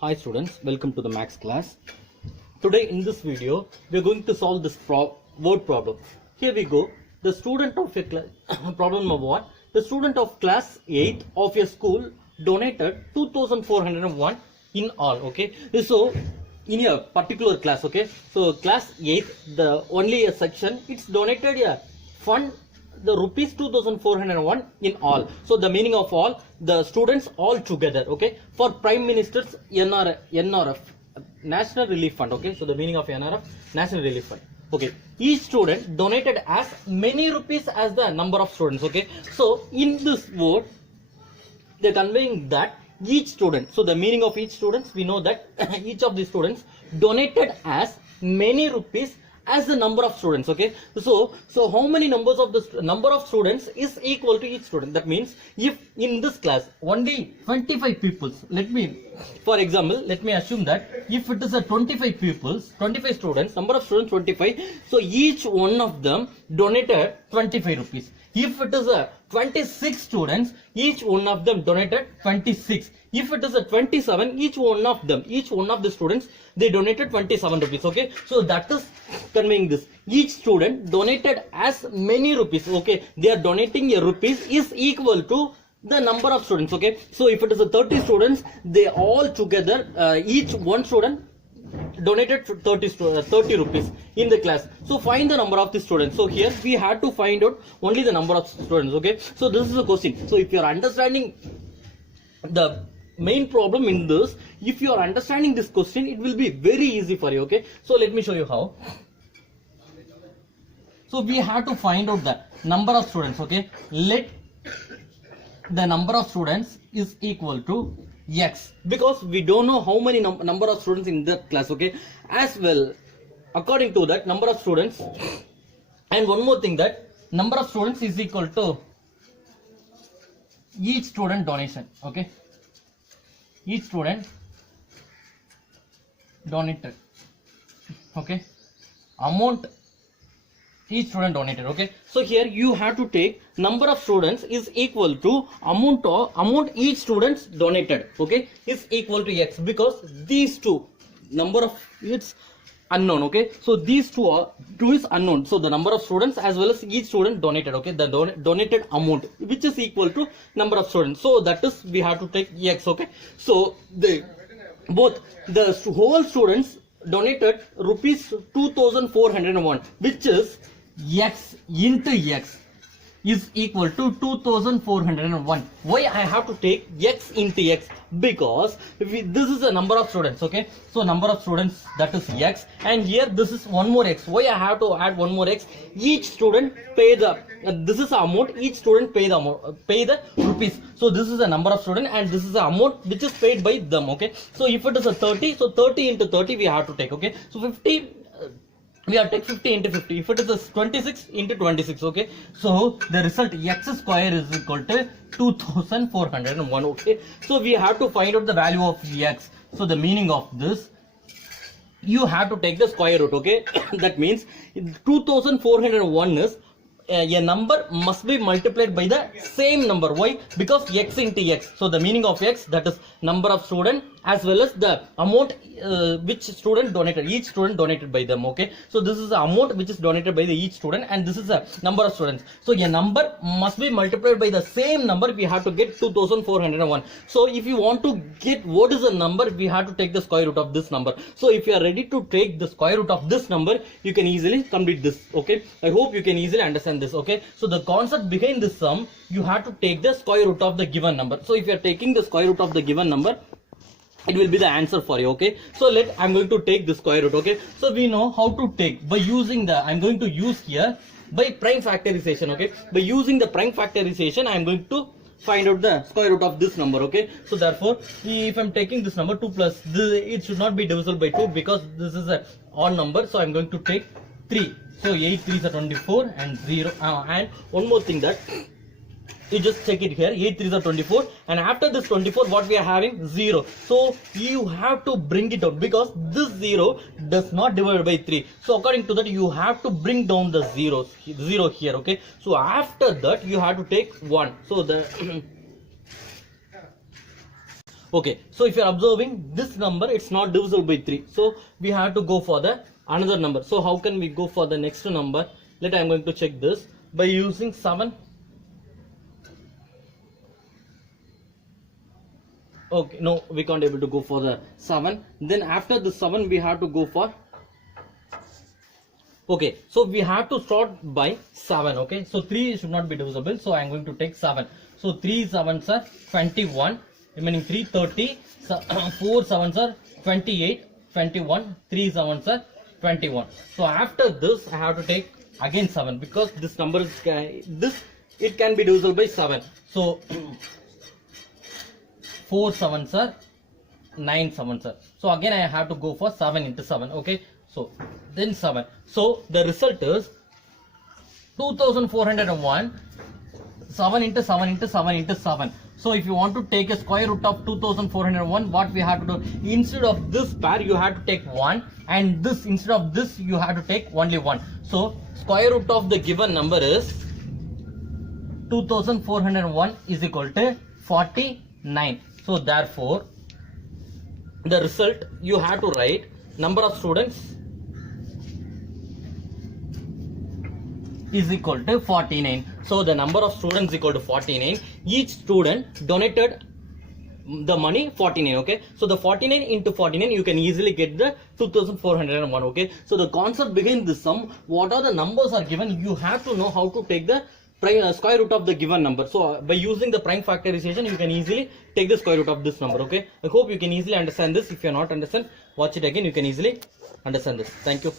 Hi students, welcome to the Max class. Today in this video, we are going to solve this word problem. Here we go. The student of a class, problem number 1. The student of class 8 of a school donated 2401 in all. Okay. So in a particular class, okay. So class 8, the only a section, it's donated a fund the rupees 2401 in all. So the meaning of all, the students all together, okay, for Prime Minister's NRF, National Relief Fund, okay. So the meaning of NRF, National Relief Fund, okay. Each student donated as many rupees as the number of students, okay. So in this word, they're conveying that each student, so the meaning of each student, we know that each of the students donated as many rupees as the number of students, okay. So how many numbers of the number of students is equal to each student? That means if in this class only 25 pupils, for example, let me assume that if it is a 25 pupils, 25 students, number of students 25, so each one of them donated 25 rupees. If it is a 26 students, each one of them donated 26. If it is a 27, each one of the students, they donated 27 rupees, okay. So that is conveying this. Each student donated as many rupees, okay. They are donating a rupees is equal to the number of students, okay. So if it is a 30 students, they all together, each one student donated 30 rupees in the class. So find the number of the students. So here we had to find out only the number of students, okay. So this is the question. So if you are understanding the main problem in this, if you are understanding this question, it will be very easy for you, okay. So let me show you how. So we have to find out the number of students, okay. Let the number of students is equal to x, because we don't know how many number of students in that class, okay. As well, according to that number of students, and one more thing, that number of students is equal to each student donation, okay. Each student donated, okay, amount each student donated, okay. So here you have to take number of students is equal to amount each students donated, okay, is equal to x, because these two number of it's unknown, okay. So these two is unknown. So the number of students as well as each student donated, okay, the donated amount which is equal to number of students. So that is we have to take x, okay. So the whole students donated rupees 2401, which is x into x is equal to 2401. Why I have to take x into x? Because this is a number of students, okay. So number of students, that is x, and here this is one more x. Why I have to add one more x? Each student pay the this is the amount, each student pay the amount, pay the rupees. So this is the number of student and this is the amount which is paid by them, okay. So if it is a 30, so 30 into 30 we have to take, okay. So 50, we are take 50 into 50. If it is a 26 into 26, okay. So the result x square is equal to 2401, okay. So we have to find out the value of x. So the meaning of this, you have to take the square root, okay. That means 2401 is a number must be multiplied by the same number. Why? Because x into x. So the meaning of x, that is number of student as well as the amount which student donated, each student donated by them, okay. So this is the amount which is donated by the each student, and this is the number of students. So a number must be multiplied by the same number. We have to get 2401. So if you want to get what is the number, we have to take the square root of this number. So if you are ready to take the square root of this number, you can easily complete this, okay. I hope you can easily understand this, okay. So the concept behind this sum, you have to take the square root of the given number. So if you are taking the square root of the given number, it will be the answer for you, okay. So I'm going to take the square root, okay. So we know how to take by using I'm going to use here by prime factorization, okay. By using the prime factorization, I am going to find out the square root of this number, okay. So therefore, if I'm taking this number 2 plus this, it should not be divisible by 2 because this is an odd number. So I'm going to take 3. So 8 3s are 24 and 0. And one more thing, that you just check it here, 8 3s are 24, and after this 24 what we are having? 0. So you have to bring it out because this 0 does not divide by 3. So according to that, you have to bring down the 0 here, okay. So after that you have to take 1. So the Okay, so if you're observing this number, it's not divisible by 3. So we have to go for the another number. So how can we go for the next number? I'm going to check this by using 7. Okay, no, we can't able to go for the 7. Then after the 7, we have to go for. Okay, so we have to start by 7. Okay, so 3 should not be divisible. So I am going to take 7. So 3 7s are 21. Remaining 3 30. 4 7s are 28. 21. 3 7s are 21. So after this, I have to take again 7 because this number is it can be divisible by 7. So 4 7s are 9 7s are. So again I have to go for 7 into 7. Okay, so then 7. So the result is 2401. 7 into 7 into 7 into 7. So if you want to take a square root of 2401, what we have to do, instead of this pair you have to take 1, and this instead of this you have to take only 1. So square root of the given number is 2401 is equal to 49. So therefore the result you have to write number of students is equal to 49. So the number of students is equal to 49. Each student donated the money 49. Okay, so the 49 into 49 you can easily get the 2401. Okay, so the concept behind this sum, what are the numbers are given, you have to know how to take the square root of the given number. So by using the prime factorization you can easily take the square root of this number. Okay, I hope you can easily understand this. If you are not understand, watch it again, you can easily understand this. Thank you.